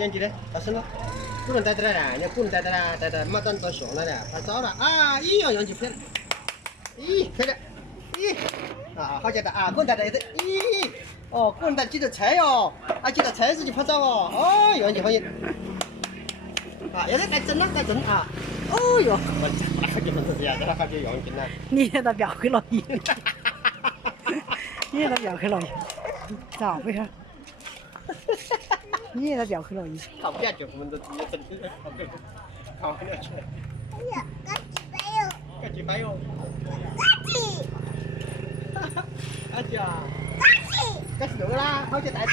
眼睛的，大声了，不能带着了，你不能带着了，带着马上到熊了的，它糟了啊！咦哟，眼睛偏了，咦，漂亮，咦，啊，好简单啊，不能带着的，咦，哦，不能带记得踩哟，啊，记得踩自己拍照哦，哦，眼睛好眼，啊，要得带针了，带针啊，哦哟，我哪个就是这样，那感觉眼睛了，你那不要回老爷，你那不要回老爷，咋回事？你那不要回老爷。靠不下去，我们都直接整的，靠不下去。哎呀，赶紧白哟！赶紧白哟！赶紧！阿姐啊！赶紧！赶紧弄啦，好久带针。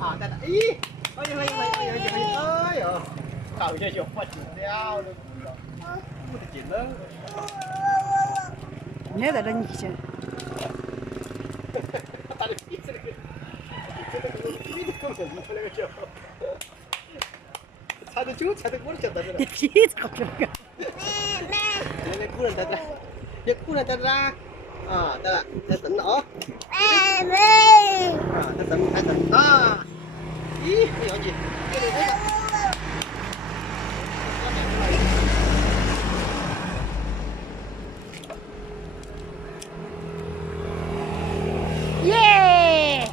啊，带，咦，哎呦哎呦哎呦哎呦哎呦，靠下去，我进了了，不得劲了。你也在这，你先。打的屁子那个，屁子够硬的那个脚，踩得久，踩得我的脚在这了。你屁操这个！那个古人在这，那古人在这啦。啊，对了，在等了哦。啊，在等，在等啊。咦，不要紧，这里这个。耶！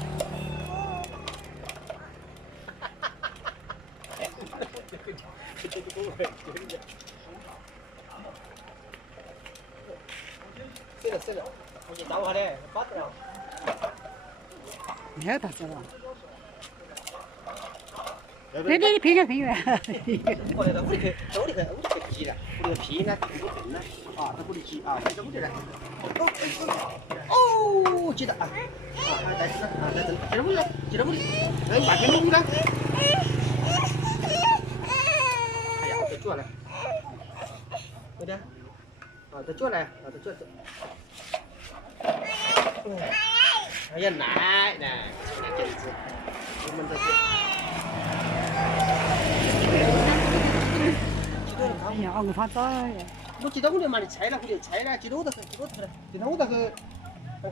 是的，是的，我去找我的，把着了。你还打死了？你偏远偏远。我来到屋里去，到屋里去，屋里去皮了，屋里皮呢，不正了，啊，到屋里去啊，到屋里来。哦，记得啊，啊，带着呢，啊，带着，进到屋里，进到屋里，哎，把边弄了。哎呀，都做了，快点，啊，都做了，啊，都做。哎呀，奶奶，那真是，我们这是。哎呀，我发早呀！我记得我就骂你拆了，我就拆了，记得我到去，记得我去了，记得我到去，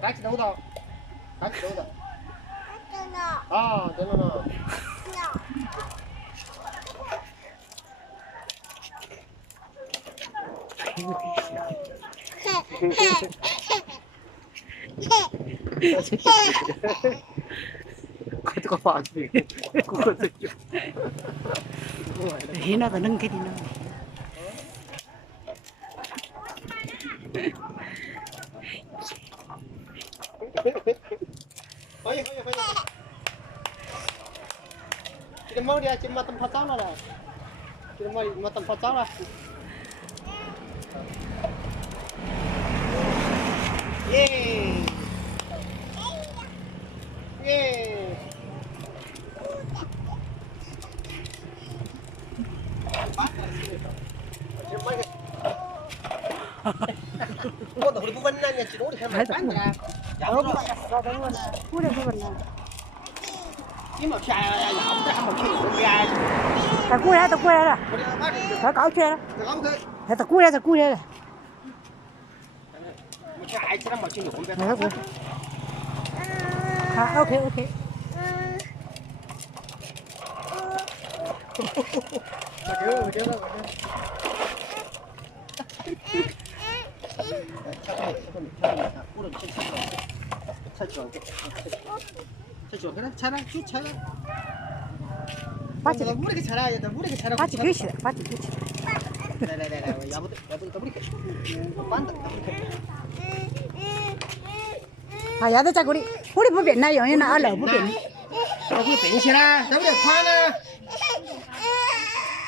该记得我到，该记得我到。真的。啊，对了呢。快这个发型，我这就。现在在冷给你了。可以。今天mau dia cuma tempat sauna dah. Kita mau tempat sauna. Yeay. Yeay. 我都会不稳了，你记得我的很慢的啦。要不然，我这不稳了。你没偏呀，要不然还没偏后边。在过来，在过来了。在高起来了。在高去。在过来，在过来了。没偏矮起来，没偏后边。来过。好 ，OK。我觉得。拆了，就拆了。把这个屋里给拆了，要到屋里给拆了。把这个起来，把这个起来，要不到屋里去，搬到屋里去。啊，要得在屋里不变了，永远那2楼不变。那屋里变起来，在屋里宽了。